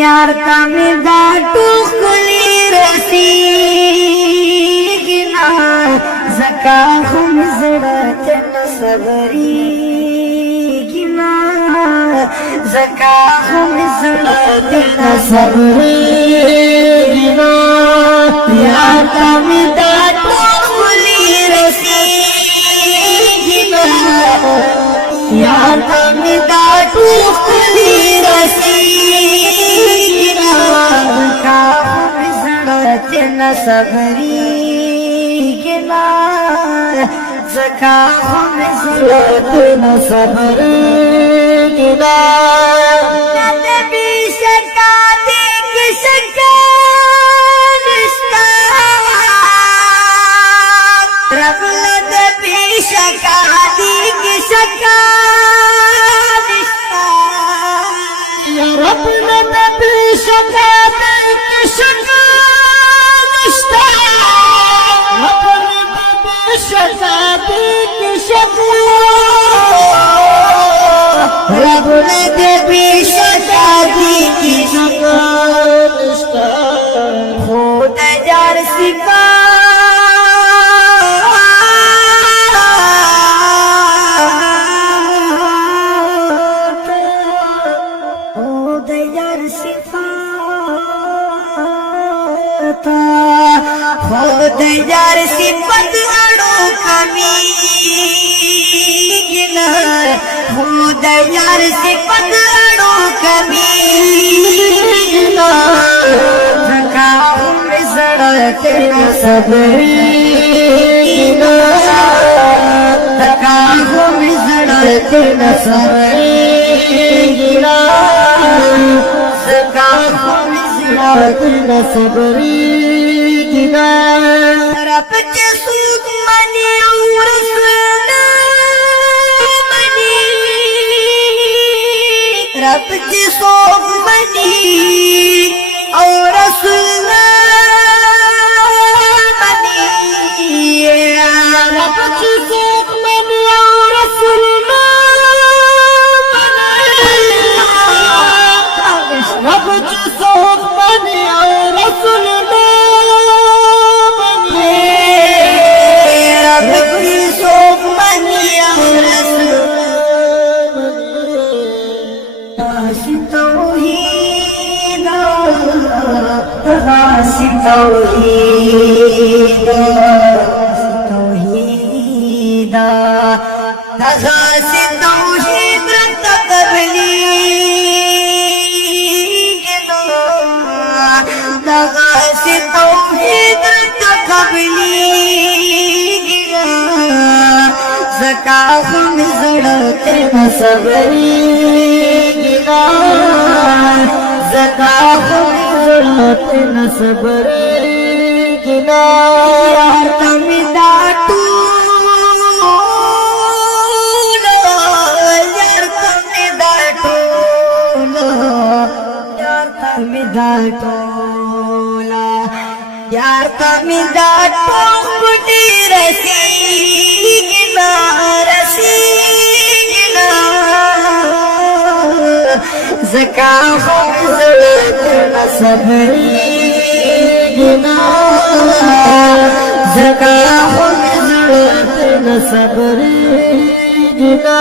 यार तमी दा टुकली रसीगिना जका हम जड़त सबरीगिना जका हम जड़त सबरीगिना यार तमी दा टुकली रसीगिना यार तमी दा टुकली रसीगिना जका हम जड़त सबरीगिना जका हम जड़त सबरीगिना नबी शका दिक शका निष्ठा रब नबी शका दिक शका निष्ठा या रब नबी शका दिक शका निष्ठा रब नबी शका दिक शका रब नबी शका दिक शका निष्ठा खुद जार सिफा खुद यार सिफत अड़ो कमी खुद यार सिफत अड़ो कमी जका हम सड़क न सबरीगिना जका हम सड़क न सबरीगिना जका हम सड़क न सबरीगिना रब के सूद मनी और सुना मनी रब के सूद मनी और सुना मनी रब के सूद मनी और सुना रब के सूद मनी और सुना जका हम जड़त न सबरीगिना जका हम जड़त न सबरीगिना यार तमी दा टूला यार तमी दा टूला यार तमी दा टूला यार तमी दा टूटी रसीगिना रसीगिना जका हम जड़त न सबरीगिना जका हम जड़त न सबरीगिना।